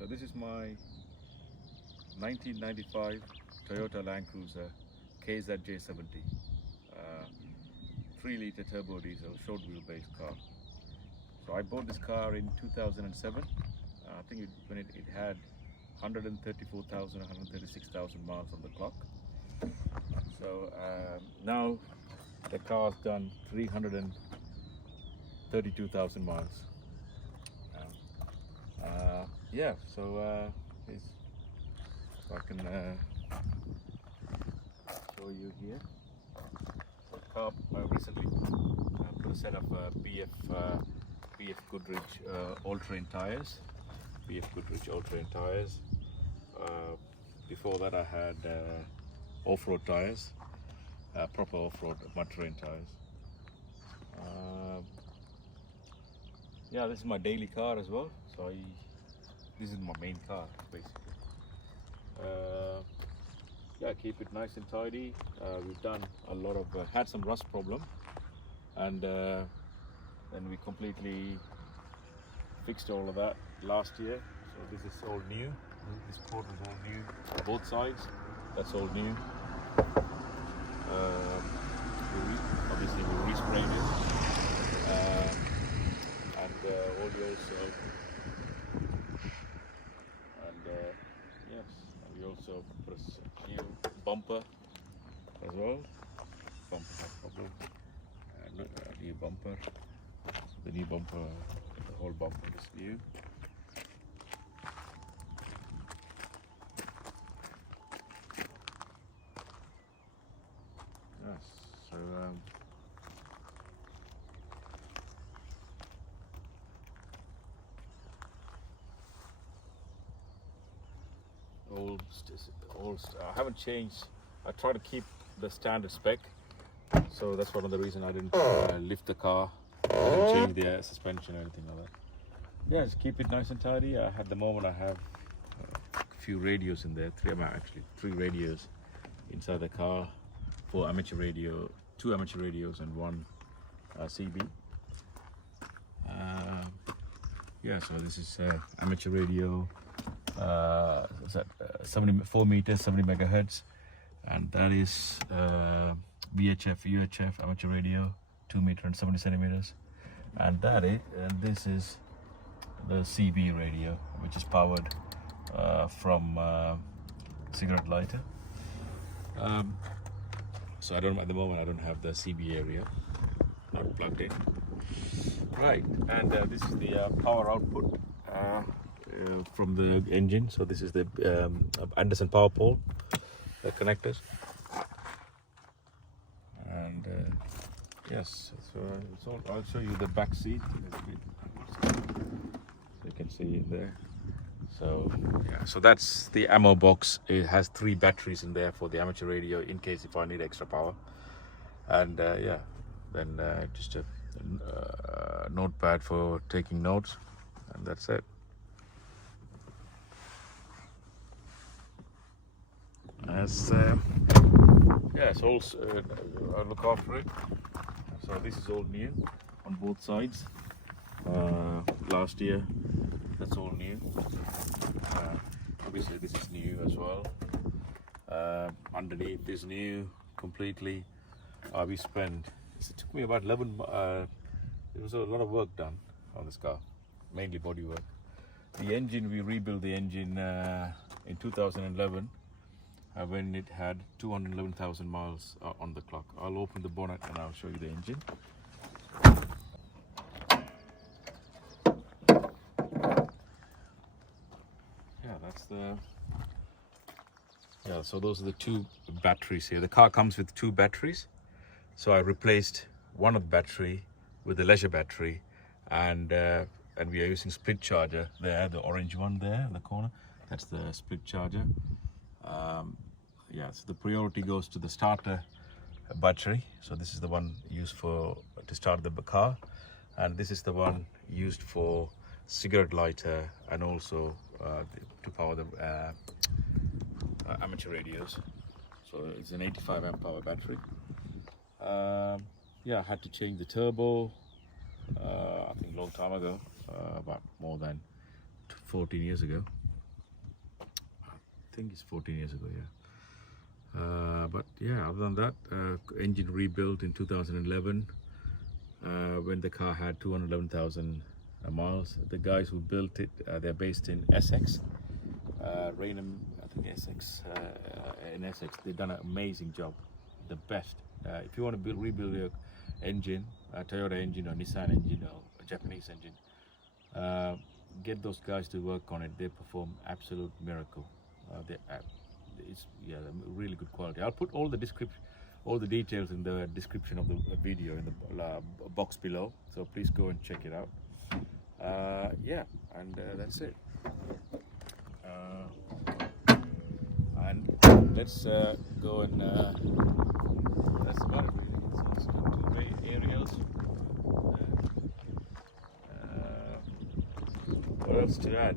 So this is my 1995 Toyota Landcruiser KZJ70, 3-litre turbo diesel short wheelbase car. So I bought this car in 2007. I think when it had 134,000, 136,000 miles on the clock. So now the car's done 332,000 miles. Yeah, so if I can show you here. So the car recently put a set of BF Goodrich all-terrain tires. BF Goodrich all-terrain tires. Before that I had off-road tires, proper off-road mud-terrain tires. Yeah, this is my daily car as well. So this is my main car basically. Yeah, keep it nice and tidy. We've done a lot of had some rust problem, and then we completely fixed all of that last year. So this is all new. This coat is all new, both sides. That's all new. Obviously we resprayed it, and all the also. And yes, we also put a new bumper as well. Bumper no problem. New bumper. The new bumper, the whole bumper is new. Yes, so I haven't changed. I try to keep the standard spec, so that's one of the reasons I didn't lift the car. I didn't change the suspension or anything like that. Yeah, just keep it nice and tidy. At the moment I have a few radios in there, three radios inside the car, 4 amateur radio, 2 amateur radios and 1 CB. Yeah, so this is amateur radio, 74 meters, 70 megahertz, and that is VHF, UHF amateur radio, 2 meter and 70 centimeters, and this is the CB radio, which is powered from cigarette lighter. So at the moment I don't have the CB area not plugged in. Right, and this is the power output from the engine. So this is the Anderson power pole connectors, and yes, so I'll show you the back seat so you can see in there. So yeah, so that's the ammo box. It has 3 batteries in there for the amateur radio in case if I need extra power, and yeah, then just a notepad for taking notes, and that's it. As yeah, it's all I look after it. So this is all new on both sides. Last year, that's all new. Obviously this is new as well. Underneath is new completely. It took me about 11. There was a lot of work done on this car, mainly body work. The engine, we rebuilt the engine in 2011 when it had 211,000 miles on the clock. I'll open the bonnet and I'll show you the engine. Yeah, so those are the 2 batteries here. The car comes with 2 batteries, so I replaced one of the battery with the leisure battery, and we are using split charger there, the orange one there in the corner. That's the split charger. Yeah, so the priority goes to the starter battery. So this is the one used to start the car, and this is the one used for cigarette lighter and also to power the amateur radios. So it's an 85 amp hour battery. Yeah, I had to change the turbo I think a long time ago, about more than 14 years ago. think it's 14 years ago, yeah. But yeah, other than that, engine rebuilt in 2011 when the car had 211,000 miles. The guys who built it, they're based in Essex, Rainham, I think Essex, in Essex. They've done an amazing job, the best. If you want to rebuild your engine, a Toyota engine or Nissan engine or a Japanese engine, get those guys to work on it. They perform absolute miracle. It's really good quality. I'll put all the details in the description of the video in the box below. So please go and check it out. Yeah, and that's it. And let's go and that's about it. Let's go to the aerials. What else to add?